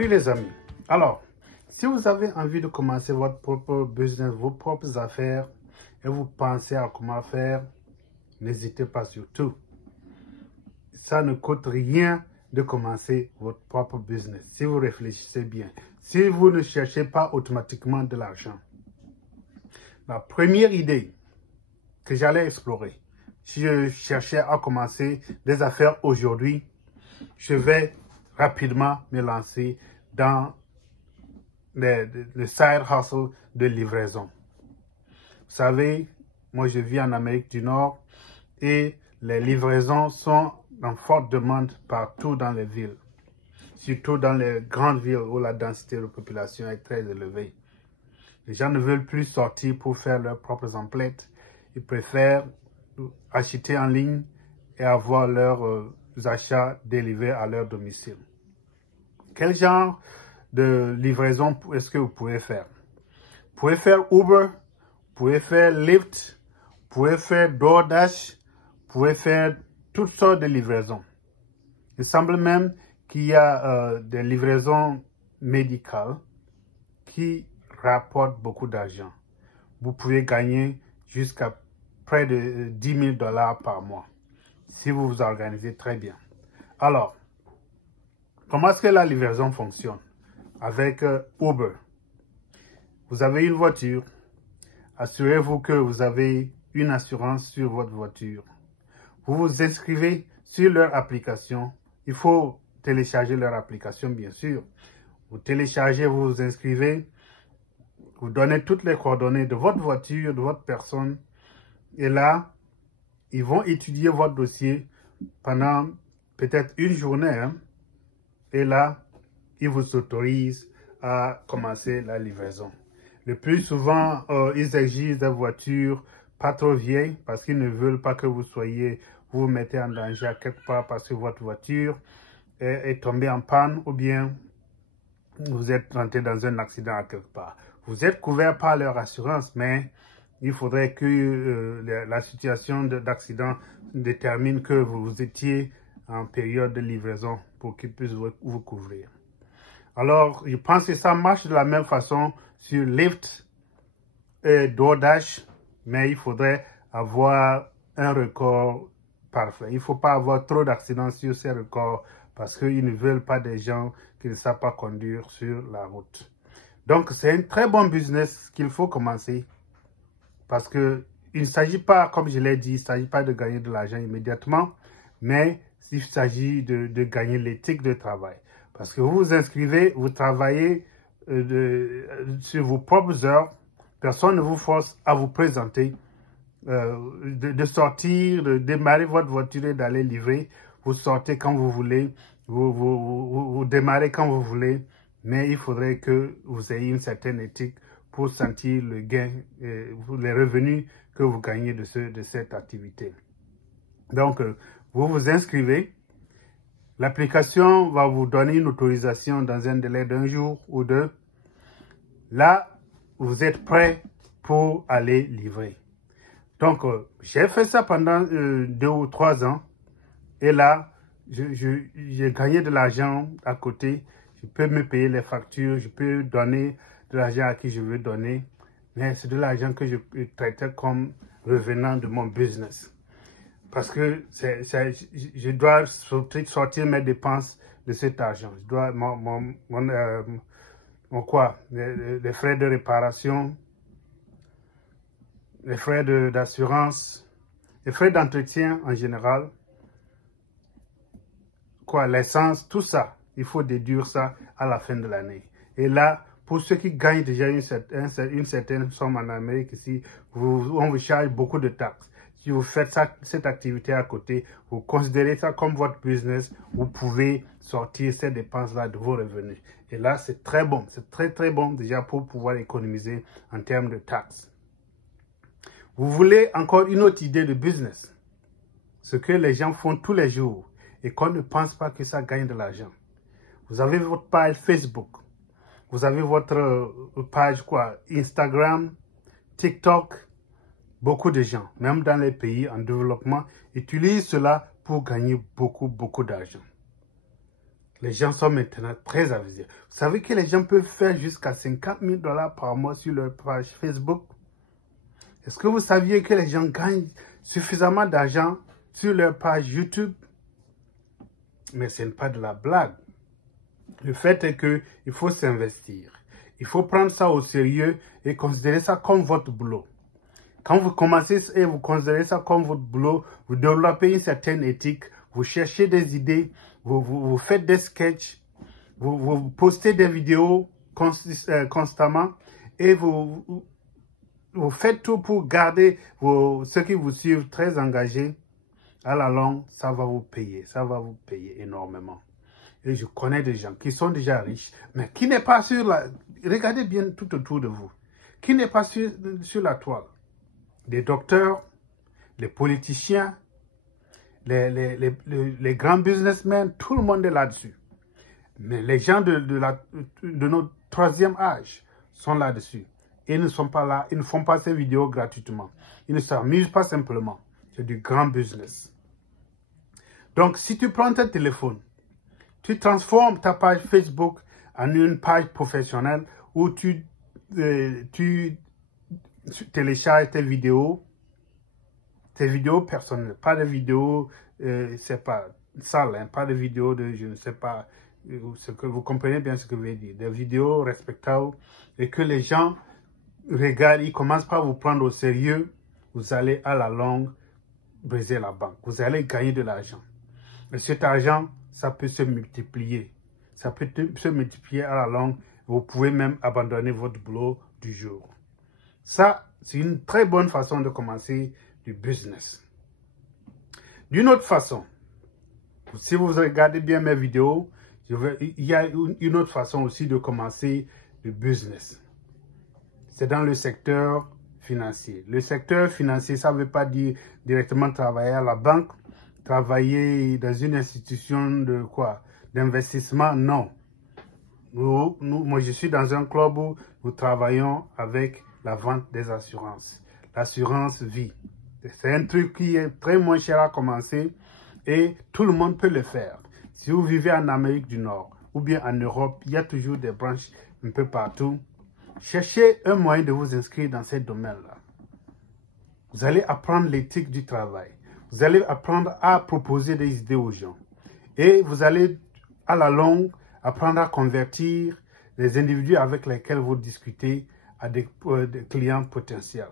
Salut les amis. Alors, si vous avez envie de commencer votre propre business, vos propres affaires, et vous pensez à comment faire, n'hésitez pas surtout. Ça ne coûte rien de commencer votre propre business, si vous réfléchissez bien. Si vous ne cherchez pas automatiquement de l'argent. La première idée que j'allais explorer, si je cherchais à commencer des affaires aujourd'hui, je vais rapidement me lancer dans le side hustle de livraison. Vous savez, moi je vis en Amérique du Nord et les livraisons sont en forte demande partout dans les villes, surtout dans les grandes villes où la densité de population est très élevée. Les gens ne veulent plus sortir pour faire leurs propres emplettes. Ils préfèrent acheter en ligne et avoir leurs achats délivrés à leur domicile. Quel genre de livraison est-ce que vous pouvez faire? Vous pouvez faire Uber, vous pouvez faire Lyft, vous pouvez faire DoorDash, vous pouvez faire toutes sortes de livraisons. Il semble même qu'il y a des livraisons médicales qui rapportent beaucoup d'argent. Vous pouvez gagner jusqu'à près de 10 000 $ par mois si vous vous organisez très bien. Alors, comment est-ce que la livraison fonctionne? Avec Uber, vous avez une voiture. Assurez-vous que vous avez une assurance sur votre voiture. Vous vous inscrivez sur leur application. Il faut télécharger leur application, bien sûr. Vous téléchargez, vous vous inscrivez. Vous donnez toutes les coordonnées de votre voiture, de votre personne. Et là, ils vont étudier votre dossier pendant peut-être une journée. Hein. Et là, ils vous autorisent à commencer la livraison. Le plus souvent, ils exigent des voitures pas trop vieilles parce qu'ils ne veulent pas que vous vous mettez en danger à quelque part parce que votre voiture est tombée en panne ou bien vous êtes rentré dans un accident à quelque part. Vous êtes couvert par leur assurance, mais il faudrait que la situation d'accident détermine que vous étiez en période de livraison pour qu'ils puissent vous couvrir. Alors, je pense que ça marche de la même façon sur Lyft et DoorDash, mais il faudrait avoir un record parfait. Il ne faut pas avoir trop d'accidents sur ces records parce qu'ils ne veulent pas des gens qui ne savent pas conduire sur la route. Donc, c'est un très bon business qu'il faut commencer parce qu'il ne s'agit pas, comme je l'ai dit, il ne s'agit pas de gagner de l'argent immédiatement, mais il s'agit de gagner l'éthique de travail. Parce que vous vous inscrivez, vous travaillez sur vos propres heures. Personne ne vous force à vous présenter, de sortir, de démarrer votre voiture et d'aller livrer. Vous sortez quand vous voulez, vous démarrez quand vous voulez. Mais il faudrait que vous ayez une certaine éthique pour sentir le gain, les revenus que vous gagnez de cette activité. Donc, vous vous inscrivez. L'application va vous donner une autorisation dans un délai d'1 jour ou 2. Là, vous êtes prêt pour aller livrer. Donc, j'ai fait ça pendant 2 ou 3 ans. Et là, j'ai gagné de l'argent à côté. Je peux me payer les factures. Je peux donner de l'argent à qui je veux donner. Mais c'est de l'argent que je traitais comme revenant de mon business. Parce que je dois sortir mes dépenses de cet argent. Je dois les frais de réparation, les frais d'assurance, les frais d'entretien en général, l'essence, tout ça. Il faut déduire ça à la fin de l'année. Et là, pour ceux qui gagnent déjà une certaine somme en Amérique ici, on vous charge beaucoup de taxes. Si vous faites cette activité à côté, vous considérez ça comme votre business, vous pouvez sortir ces dépenses-là de vos revenus. Et là, c'est très bon. C'est très, très bon déjà pour pouvoir économiser en termes de taxes. Vous voulez encore une autre idée de business. Ce que les gens font tous les jours et qu'on ne pense pas que ça gagne de l'argent. Vous avez votre page Facebook. Vous avez votre page Instagram, TikTok. Beaucoup de gens, même dans les pays en développement, utilisent cela pour gagner beaucoup d'argent. Les gens sont maintenant très avisés. Vous savez que les gens peuvent faire jusqu'à 50 000 $ par mois sur leur page Facebook? Est-ce que vous saviez que les gens gagnent suffisamment d'argent sur leur page YouTube? Mais ce n'est pas de la blague. Le fait est qu'il faut s'investir. Il faut prendre ça au sérieux et considérer ça comme votre boulot. Quand vous commencez et vous considérez ça comme votre boulot, vous développez une certaine éthique, vous cherchez des idées, vous faites des sketchs, vous postez des vidéos constamment et vous faites tout pour garder ceux qui vous suivent très engagés. À la longue, ça va vous payer énormément. Et je connais des gens qui sont déjà riches, mais qui n'est pas sur la... Regardez bien tout autour de vous. Qui n'est pas sur la toile. Les docteurs, les politiciens, les grands businessmen, tout le monde est là-dessus. Mais les gens de notre troisième âge sont là-dessus. Ils ne sont pas là, ils ne font pas ces vidéos gratuitement. Ils ne s'amusent pas simplement. C'est du grand business. Donc, si tu prends ton téléphone, tu transformes ta page Facebook en une page professionnelle où tu télécharges tes vidéos personnelles, pas de vidéos, c'est pas sale, hein, pas de vidéos de, je ne sais pas, ce que vous comprenez bien ce que je veux dire, des vidéos respectables et que les gens regardent, ils commencent pas à vous prendre au sérieux, vous allez à la longue briser la banque, vous allez gagner de l'argent. Et cet argent, ça peut se multiplier. Ça peut se multiplier à la longue. Vous pouvez même abandonner votre boulot du jour. Ça, c'est une très bonne façon de commencer du business. D'une autre façon, si vous regardez bien mes vidéos, il y a une autre façon aussi de commencer le business. C'est dans le secteur financier. Le secteur financier, ça ne veut pas dire directement travailler à la banque, travailler dans une institution de quoi? D'investissement, non. Moi, je suis dans un club où nous travaillons avec la vente des assurances. L'assurance vie. C'est un truc qui est très moins cher à commencer et tout le monde peut le faire. Si vous vivez en Amérique du Nord ou bien en Europe, il y a toujours des branches un peu partout. Cherchez un moyen de vous inscrire dans ces domaines-là. Vous allez apprendre l'éthique du travail. Vous allez apprendre à proposer des idées aux gens. Et vous allez, à la longue, apprendre à convertir les individus avec lesquels vous discutez à des clients potentiels.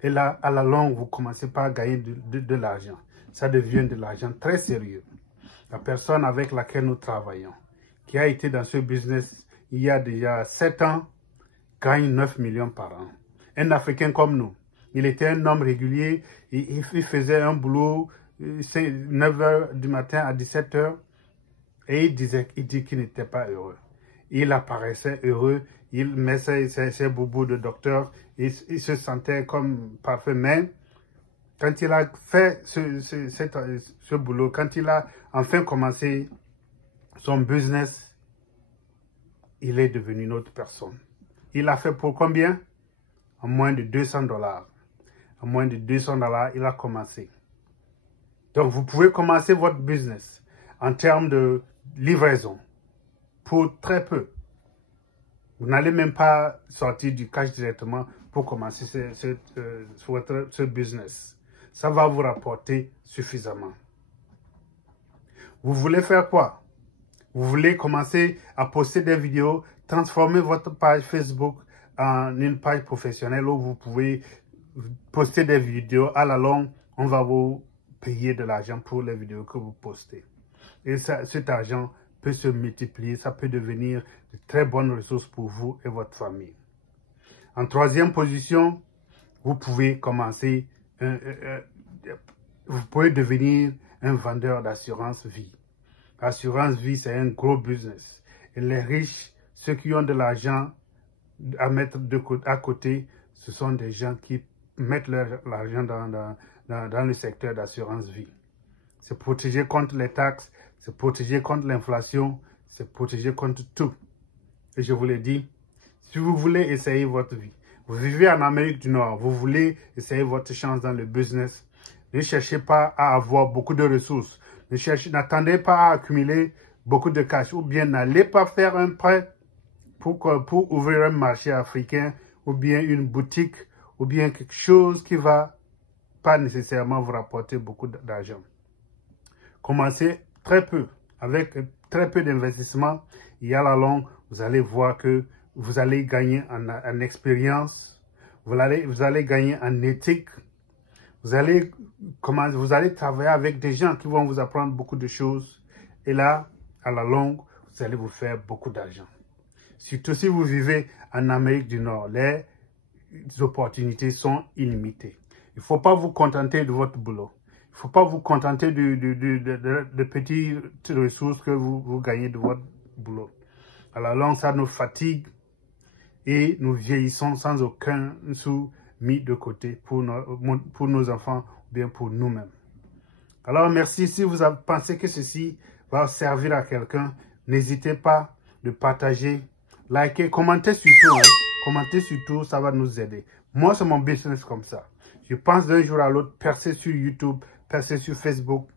Et là, à la longue, vous commencez par gagner de l'argent. Ça devient de l'argent très sérieux. La personne avec laquelle nous travaillons, qui a été dans ce business il y a déjà 7 ans, gagne 9 millions par an. Un Africain comme nous. Il était un homme régulier, il faisait un boulot 9 h du matin à 17 h et il dit qu'il n'était pas heureux. Il apparaissait heureux, il mettait ses boubous de docteur, il se sentait comme parfait. Mais quand il a fait ce boulot, quand il a enfin commencé son business, il est devenu une autre personne. Il a fait pour combien? En moins de 200 $. À moins de 200 $, il a commencé. Donc, vous pouvez commencer votre business en termes de livraison pour très peu. Vous n'allez même pas sortir du cash directement pour commencer ce business. Ça va vous rapporter suffisamment. Vous voulez faire quoi? Vous voulez commencer à poster des vidéos, transformer votre page Facebook en une page professionnelle où vous pouvez poster des vidéos. À la longue, on va vous payer de l'argent pour les vidéos que vous postez. Et cet argent peut se multiplier, ça peut devenir de très bonnes ressources pour vous et votre famille. En troisième position, vous pouvez commencer, vous pouvez devenir un vendeur d'assurance vie. L'assurance vie, c'est un gros business. Et les riches, ceux qui ont de l'argent à mettre à côté, ce sont des gens qui mettent l'argent dans le secteur d'assurance vie. C'est protéger contre les taxes, c'est protéger contre l'inflation, c'est protéger contre tout. Et je vous l'ai dit, si vous voulez essayer votre vie, vous vivez en Amérique du Nord, vous voulez essayer votre chance dans le business, ne cherchez pas à avoir beaucoup de ressources. N'attendez pas à accumuler beaucoup de cash. Ou bien n'allez pas faire un prêt pour ouvrir un marché africain, ou bien une boutique, ou bien quelque chose qui va pas nécessairement vous rapporter beaucoup d'argent. Commencez très peu, avec très peu d'investissement, et à la longue, vous allez voir que vous allez gagner en expérience, vous allez gagner en éthique, vous allez travailler avec des gens qui vont vous apprendre beaucoup de choses, et là, à la longue, vous allez vous faire beaucoup d'argent. Surtout si vous vivez en Amérique du Nord, les opportunités sont illimitées. Il ne faut pas vous contenter de votre boulot. Il ne faut pas vous contenter de petites ressources que vous gagnez de votre boulot. À la longue, ça nous fatigue et nous vieillissons sans aucun sou mis de côté pour nos enfants ou bien pour nous-mêmes. Alors, merci. Si vous pensez que ceci va servir à quelqu'un, n'hésitez pas de partager, liker, commenter surtout. Commentez surtout, ça va nous aider. Moi, c'est mon business comme ça. Je pense d'un jour à l'autre percer sur YouTube, percer sur Facebook.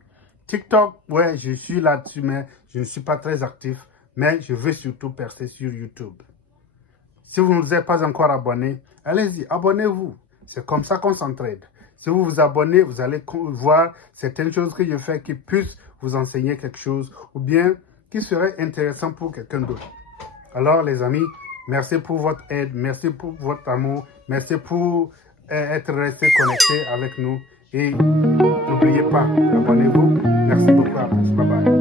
TikTok, ouais, je suis là-dessus, mais je ne suis pas très actif. Mais je veux surtout percer sur YouTube. Si vous ne vous êtes pas encore abonné, allez-y, abonnez-vous. C'est comme ça qu'on s'entraide. Si vous vous abonnez, vous allez voir certaines choses que je fais qui puissent vous enseigner quelque chose ou bien qui serait intéressant pour quelqu'un d'autre. Alors, les amis, merci pour votre aide, merci pour votre amour, merci pour être resté connecté avec nous et n'oubliez pas, abonnez-vous. Merci beaucoup, à plus, bye bye.